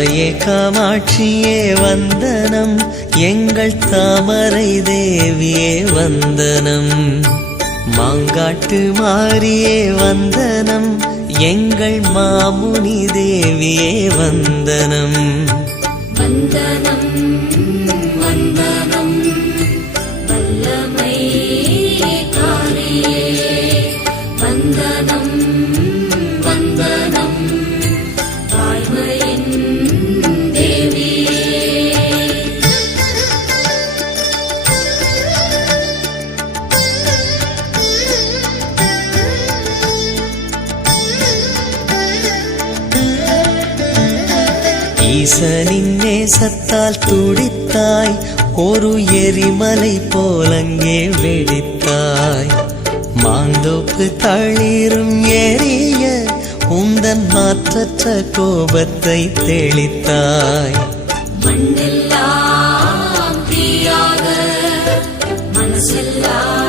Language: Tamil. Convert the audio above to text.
தாயே காமாட்சியே வந்தனம் எங்கள் தாமரை தேவியே வந்தனம். மாங்காட்டு மாரியே வந்தனம் எங்கள் மாமுனி தேவியே வந்தனம். வந்தனம். ஈசனின் நேசத்தால் துடித்தாய் ஒரு எரிமலை போலங்கே வெடித்தாய். மாந்தோப்பு தளிரும் எரிய உந்தன் மாற்றற்ற கோபத்தை தெளித்தாய். மண்ணெல்லாம் தீயாக மனசெல்லாம்